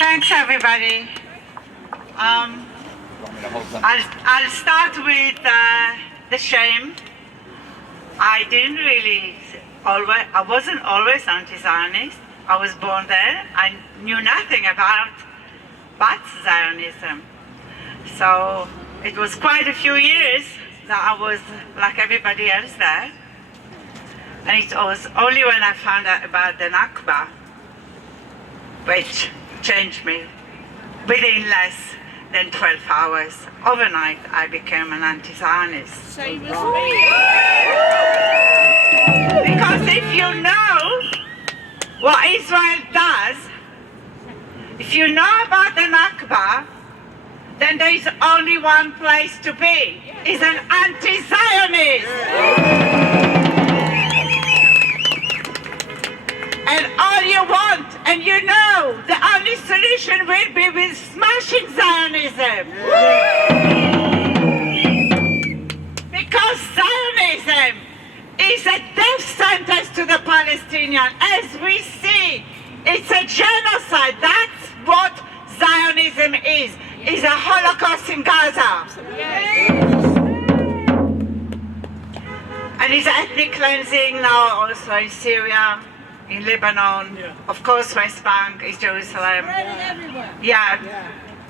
Thanks, everybody. I'll start with the shame. I wasn't always anti-Zionist. I was born there. I knew nothing about Zionism. So it was quite a few years that I was like everybody else there. And it was only when I found out about the Nakba, which changed me. Within less than 12 hours, overnight, I became an anti-Zionist. Same as me. Because if you know what Israel does, if you know about the Nakba, then there is only one place to be. It's an anti-Zionist. And all you want, and you know, the only solution will be with smashing Zionism. Because Zionism is a death sentence to the Palestinians. As we see, it's a genocide. That's what Zionism is. It's a Holocaust in Gaza. And it's ethnic cleansing now also in Syria, in Lebanon, of course West Bank, is Jerusalem. Yeah,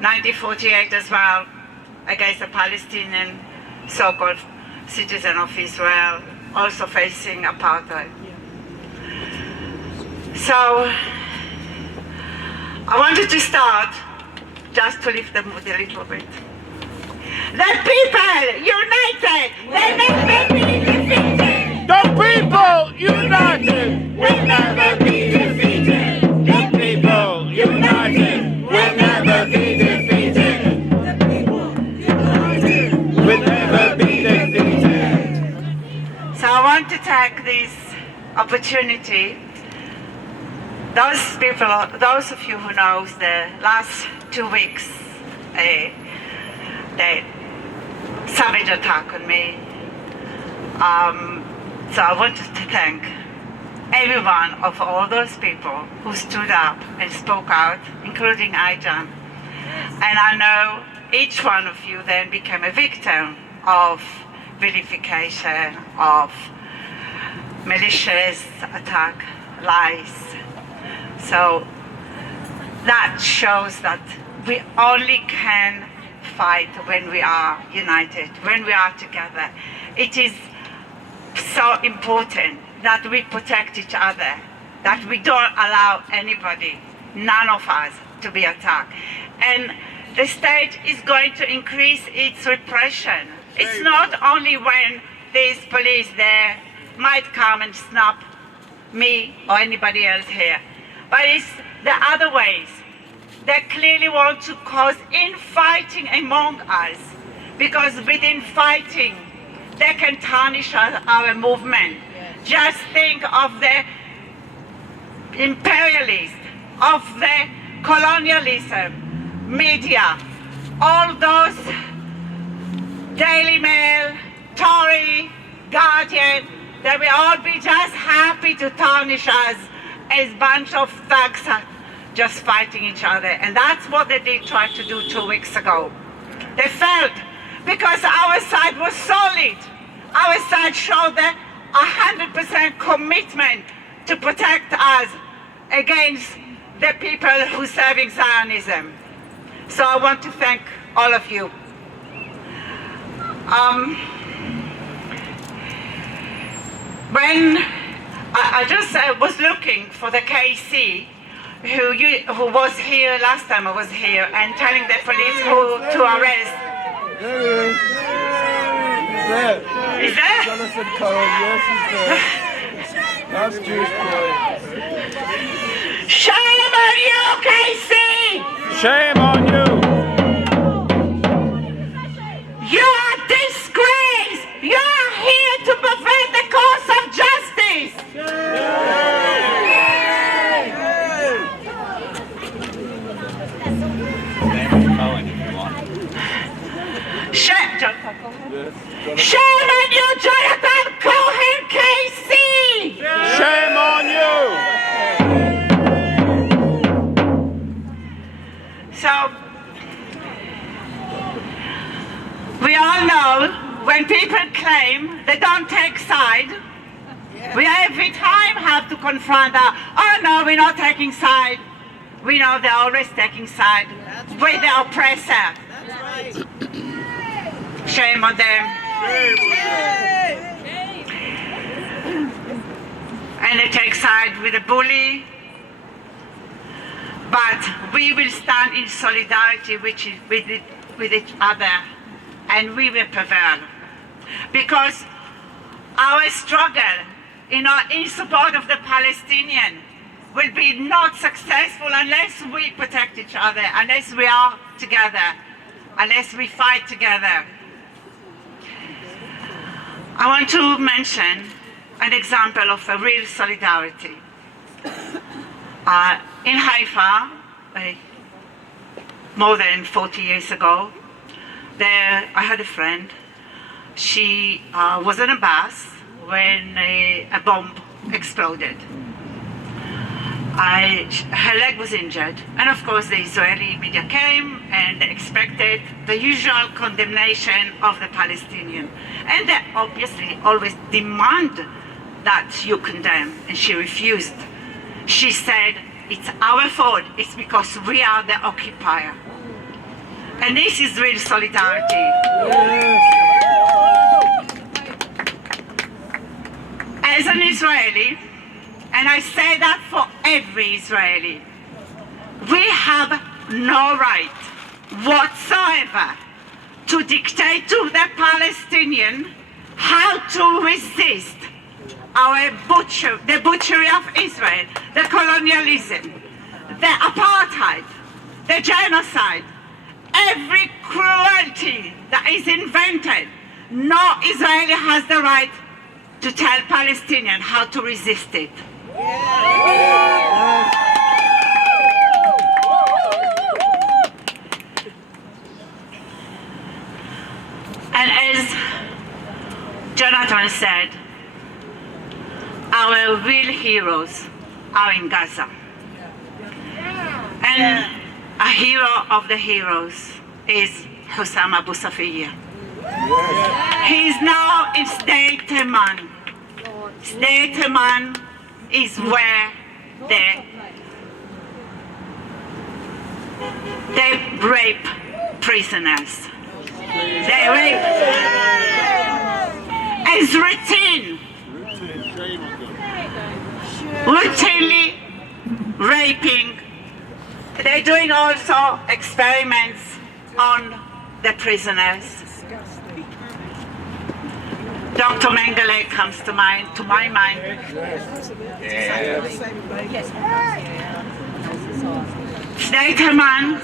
1948 as well, against the Palestinian so-called citizen of Israel, also facing apartheid. So, I wanted to start just to lift the mood a little bit. The people united, they never be defeated. The people united will never be defeated. The people united will never be defeated. The people united will never be defeated. So I want to take this opportunity. Those people, those of you who know the last 2 weeks, the savage attack on me. So I wanted to thank every one of all those people who stood up and spoke out, including IJAN. And I know each one of you then became a victim of vilification, of malicious attack, lies. So that shows that we only can fight when we are united, when we are together. It is so important that we protect each other, that we don't allow anybody, none of us, to be attacked. And the state is going to increase its repression. It's not only when these police there might come and snap me or anybody else here, but it's the other ways. They clearly want to cause infighting among us, because within fighting, they can tarnish our movement. Just think of the imperialists, of the colonialism, media, all those Daily Mail, Tory, Guardian, they will all be just happy to tarnish us as a bunch of thugs just fighting each other. And that's what they did try to do 2 weeks ago. They failed because our side was solid. Our side showed that 100% commitment to protect us against the people who are serving Zionism. So I want to thank all of you. When I just was looking for the KC who was here last time I was here, and telling the police who to arrest. There he is. He's there. Is there? Jonathan Cohen, yes, he's there. That's Jewish boy. Shame on you, KC! Shame on you! You are disgrace! You are here to prevent the cause of justice! Shame on you, Jonathan Cohen, KC! Shame on you! So, we all know when people claim they don't take side, we every time have to confront that, oh no, we're not taking side. We know they're always taking side with the oppressor. Shame on them. And they take side with the bully. But we will stand in solidarity with each other, and we will prevail. Because our struggle in support of the Palestinian will be not successful unless we protect each other, unless we are together, unless we fight together. I want to mention an example of a real solidarity. In Haifa, more than 40 years ago, I had a friend. She was on a bus when a bomb exploded. Her leg was injured, and of course the Israeli media came and expected the usual condemnation of the Palestinian. And they obviously always demand that you condemn, and she refused. She said, it's our fault, it's because we are the occupier. And this is real solidarity. As an Israeli, and I say that for every Israeli, we have no right whatsoever to dictate to the Palestinian how to resist the butchery of Israel, the colonialism, the apartheid, the genocide, every cruelty that is invented. No Israeli has the right to tell Palestinians how to resist it. And as Jonathan said, our real heroes are in Gaza. And a hero of the heroes is Hussam Abu Safiya. He is now in State Teman. State Teman is where they rape prisoners. They rape as routine. Routinely raping. They're doing also experiments on the prisoners. Dr. Mengele comes to my mind. State Teman,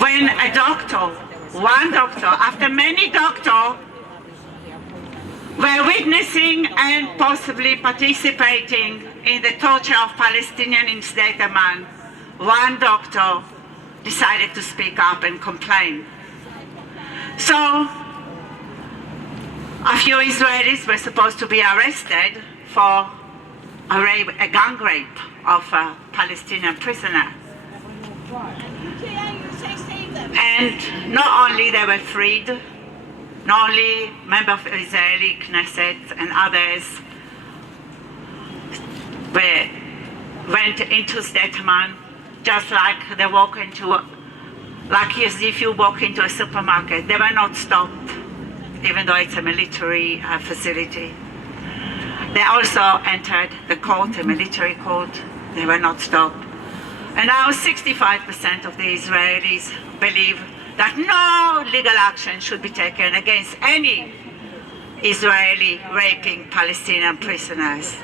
when one doctor, after many doctors were witnessing and possibly participating in the torture of Palestinians in State Teman, one doctor decided to speak up and complain. So, a few Israelis were supposed to be arrested for a gang rape of a Palestinian prisoner. And not only they were freed, not only members of Israeli Knesset and others went into State Teman, just like they walk into, like as if you walk into a supermarket. They were not stopped, even though it's a military facility. They also entered the court, a military court. They were not stopped. And now 65% of the Israelis believe that no legal action should be taken against any Israeli raping Palestinian prisoners.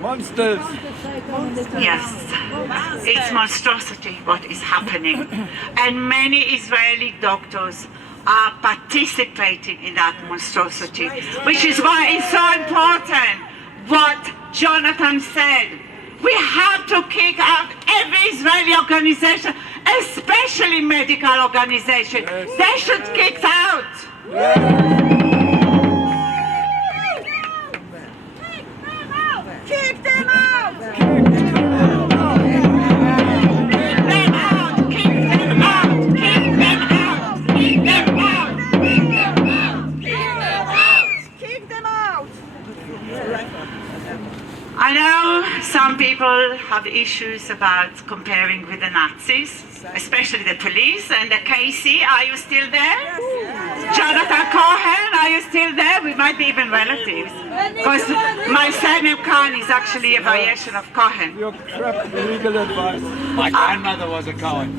Monsters! Yes, it's monstrosity what is happening. And many Israeli doctors are participating in that monstrosity, which is why it's so important what Jonathan said. We have to kick out every Israeli organization, especially medical organization. They should kick out. Kick them out! I know some people have issues about comparing with the Nazis, especially the police and the Casey. Are you still there? Yes. Jonathan Cohen, are you still there? We might be even relatives. Because my surname Kahn is actually a variation of Cohen. Your crap legal advice. My grandmother was a Cohen.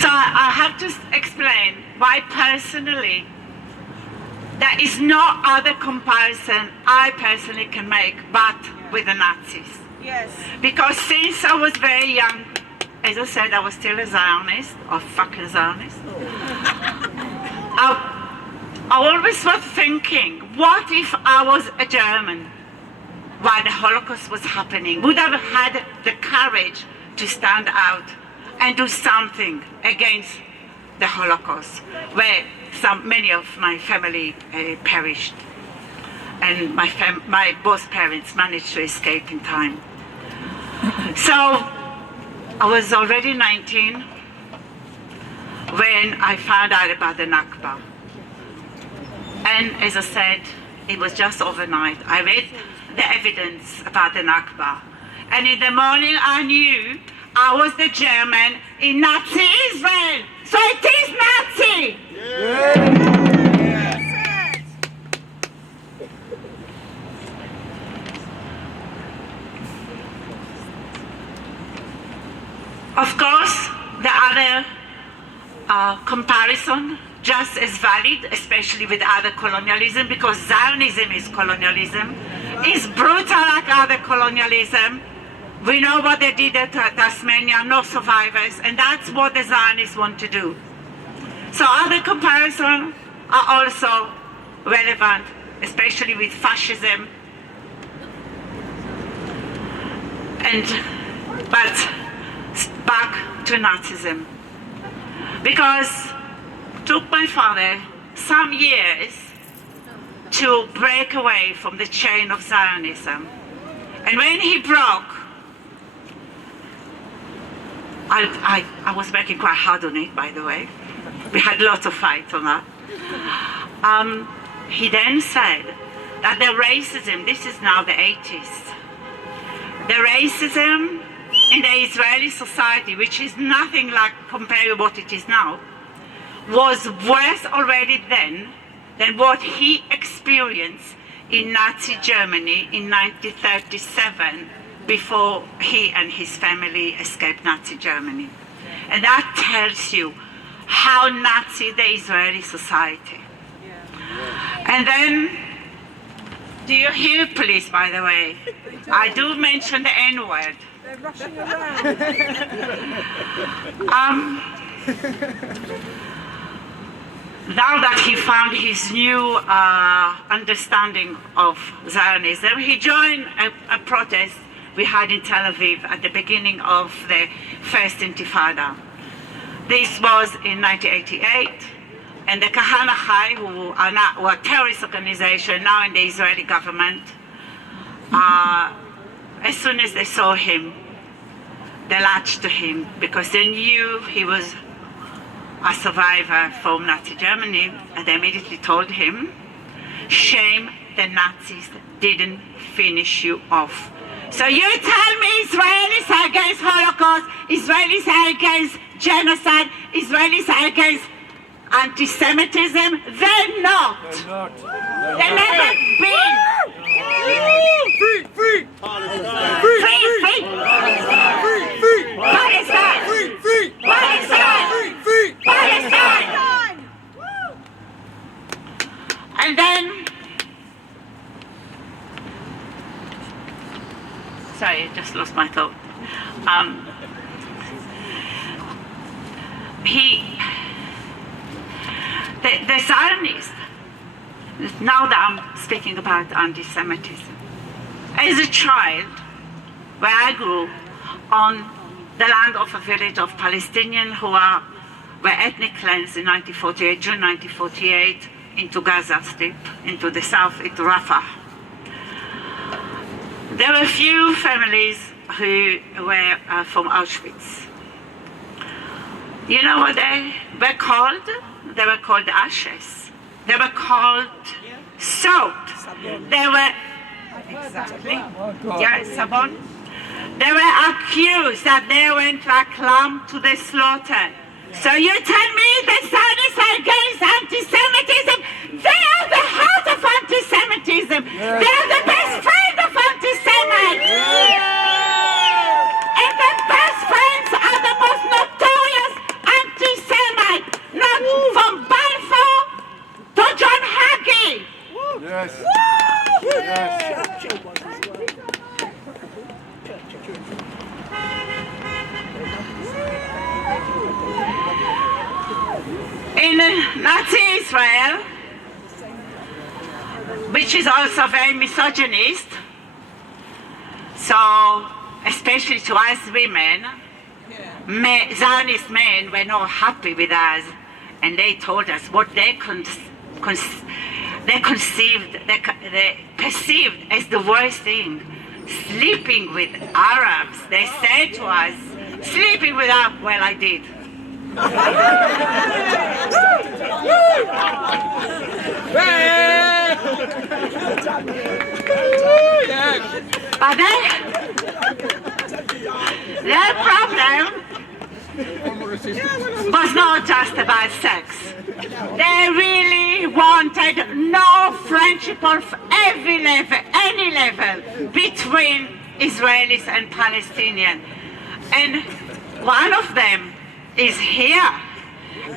So I have to explain why personally there is no other comparison I personally can make but with the Nazis. Yes. Because since I was very young, as I said, I was still a Zionist, or fucking Zionist. I always was thinking, what if I was a German while the Holocaust was happening? Would I have had the courage to stand out and do something against the Holocaust, where many of my family perished, and my both parents managed to escape in time. So I was already 19 when I found out about the Nakba. And as I said, it was just overnight. I read the evidence about the Nakba, and in the morning I knew I was the German in Nazi Israel. So it is Nazi! Yeah. Of course, the other comparison, just as valid, especially with other colonialism, because Zionism is colonialism, is brutal like other colonialism. We know what they did at Tasmania, no survivors, and that's what the Zionists want to do. So other comparisons are also relevant, especially with fascism. But back to Nazism. Because it took my father some years to break away from the chain of Zionism. And when he broke, I was working quite hard on it, by the way. We had lots of fights on that. He then said that the racism, this is now the 80s, the racism in the Israeli society, which is nothing like compared to what it is now, was worse already then than what he experienced in Nazi Germany in 1937, before he and his family escaped Nazi Germany. And that tells you how Nazi the Israeli society. And then, do you hear police, by the way? I do mention the N-word. They're rushing around. Now that he found his new understanding of Zionism, he joined a protest we had in Tel Aviv at the beginning of the first Intifada. This was in 1988, and the Kahana Chai, who are now a terrorist organization now in the Israeli government, as soon as they saw him, they latched to him because they knew he was a survivor from Nazi Germany, and they immediately told him, shame the Nazis didn't finish you off. So you tell me Israelis are against Holocaust, Israelis are against genocide, Israelis are against anti-Semitism? They're not. They're not. They've never been. Free! Free! Free! Palestine! Free! Palestine! Free! Palestine! And then, sorry, I just lost my thought. The Zionists, now that I'm speaking about anti-Semitism, as a child, where I grew on the land of a village of Palestinians who were ethnic cleansed in 1948, June 1948, into Gaza Strip, into the south, into Rafah. There were a few families who were from Auschwitz. You know what they were called? they were called ashes. They were called soap. They were, exactly, yeah, sabon. They were accused that they went like lamb to the slaughter. So you tell me the Zionists are against anti-Semitism? They are the heart of anti-Semitism. They are the best friend of anti-Semites. And the best friends are the most notorious anti-Semites. Not from Balfour to John Hagee. Yes. In Nazi Israel, which is also very misogynist, so especially to us women, Zionist men were not happy with us, and they told us what they perceived as the worst thing, sleeping with Arabs. They said to us, sleeping with Arabs. Well, I did. But their problem was not just about sex. They really wanted no friendship of any level between Israelis and Palestinians. And one of them is here,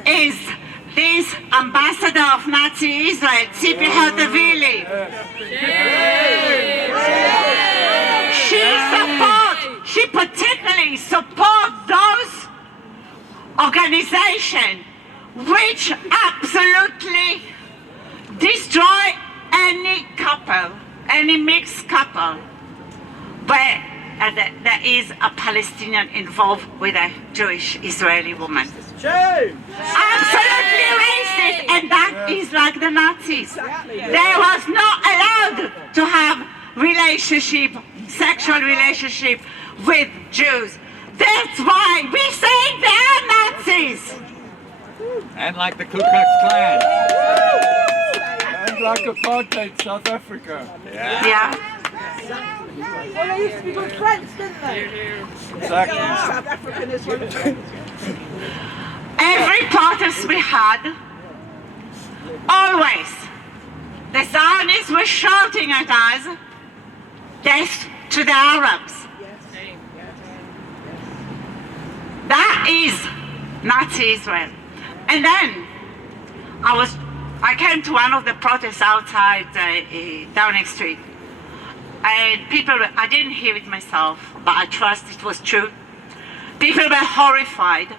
is this ambassador of Nazi Israel, Tzipi Hotavili. She particularly supports those organizations which absolutely destroy any couple, any mixed couple, where there is a Palestinian involved with a Jewish Israeli woman. Shame! Absolutely racist, and that is like the Nazis. They was not allowed to have sexual relationship with Jews. That's why we say they are Nazis. And like the Ku Klux Klan. And like apartheid South Africa. Yeah. Well, they used to be good friends, didn't they? Exactly. South African is one of them. Every protest we had, always, the Zionists were shouting at us, death to the Arabs. That is Nazi Israel. And then I came to one of the protests outside Downing Street. And people, I didn't hear it myself, but I trust it was true. People were horrified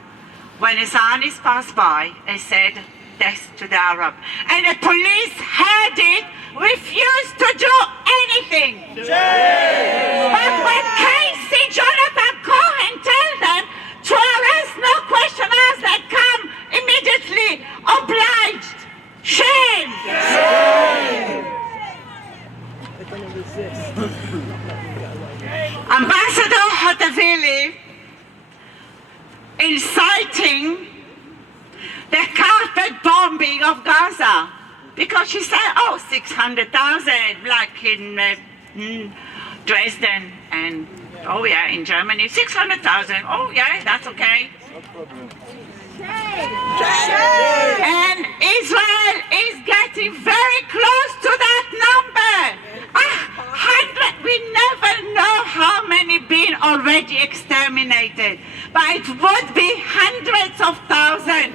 when a Zionist passed by and said, death to the Arab. And the police heard it, refused to do anything. But when Casey Jonathan Cohen told them to arrest, no question asked, they come immediately obliged. Shame! Ambassador Hotavili inciting the carpet bombing of Gaza because she said, 600,000 like in Dresden and in Germany, 600,000, that's okay. No problem. And Israel is getting very close to that number. 100, we never know how many been already exterminated, but it would be hundreds of thousands.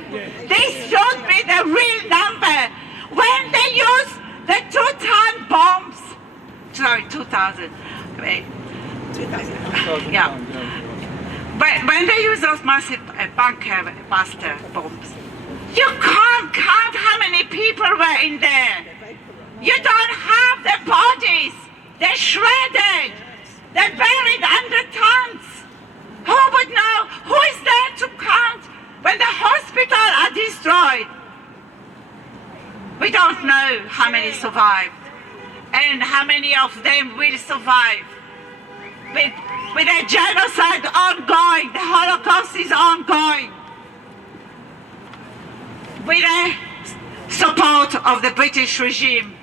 This should be the real number. When they use the 2-ton bombs, 2,000. Yeah. But when they use those massive bunker buster bombs, you can't count how many people were in there. You don't have the bodies. They're shredded. They're buried under tons. Who would know? Who is there to count when the hospitals are destroyed? We don't know how many survived and how many of them will survive. With a genocide ongoing, the Holocaust is ongoing. with the support of the British regime.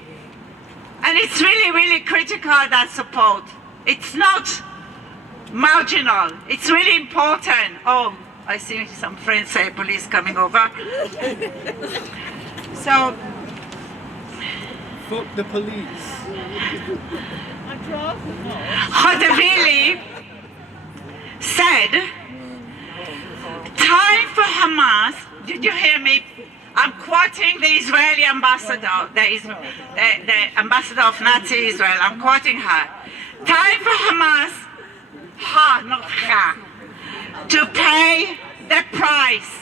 And it's really, really critical, that support. It's not marginal. It's really important. Oh, I see some French police coming over. So, Fuck the police. Hodavili said, time for Hamas, did you hear me? I'm quoting the Israeli ambassador, the ambassador of Nazi Israel. I'm quoting her. Time for Hamas, not ha, to pay the price.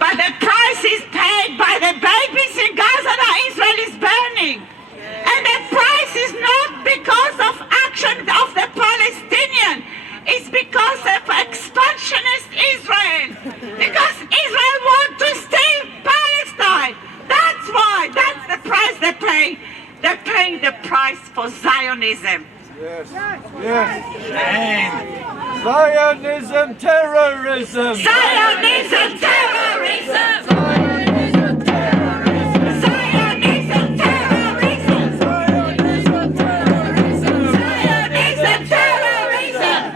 But the price is paid by the babies in Gaza that Israel is burning. And the price is not because of action of the Palestinian. It's because of expansionist Israel. Because Israel wants to steal Palestine. That's why. That's the price they pay. They're paying the price for Zionism. Yes. Yes. Zionism, terrorism. Zionism, terrorism. Zionism, terrorism. Zionism, terrorism.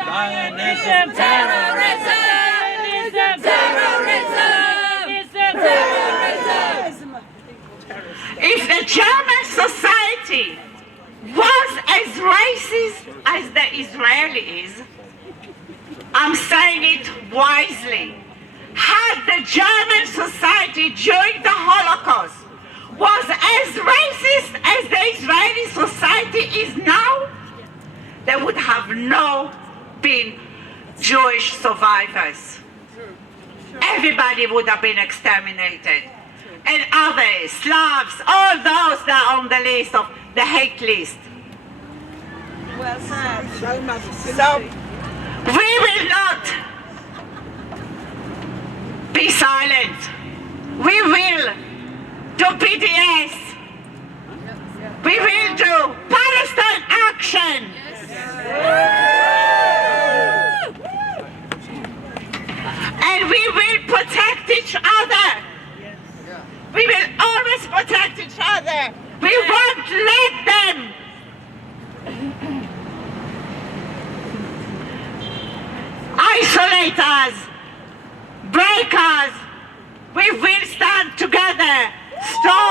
Zionism, terrorism. Zionism, terrorism. Zionism, If the German society was as racist as the Israelis, I'm saying it wisely, had the German society during the Holocaust was as racist as the Israeli society is now, there would have no been Jewish survivors. Everybody would have been exterminated. And others, Slavs, all those that are on the list of the hate list. Well said. So, we will not be silent. We will do BDS. We will do Palestine action. And we will protect each other. We will always protect each other. We won't let them isolate us, break us. We will stand together, strong.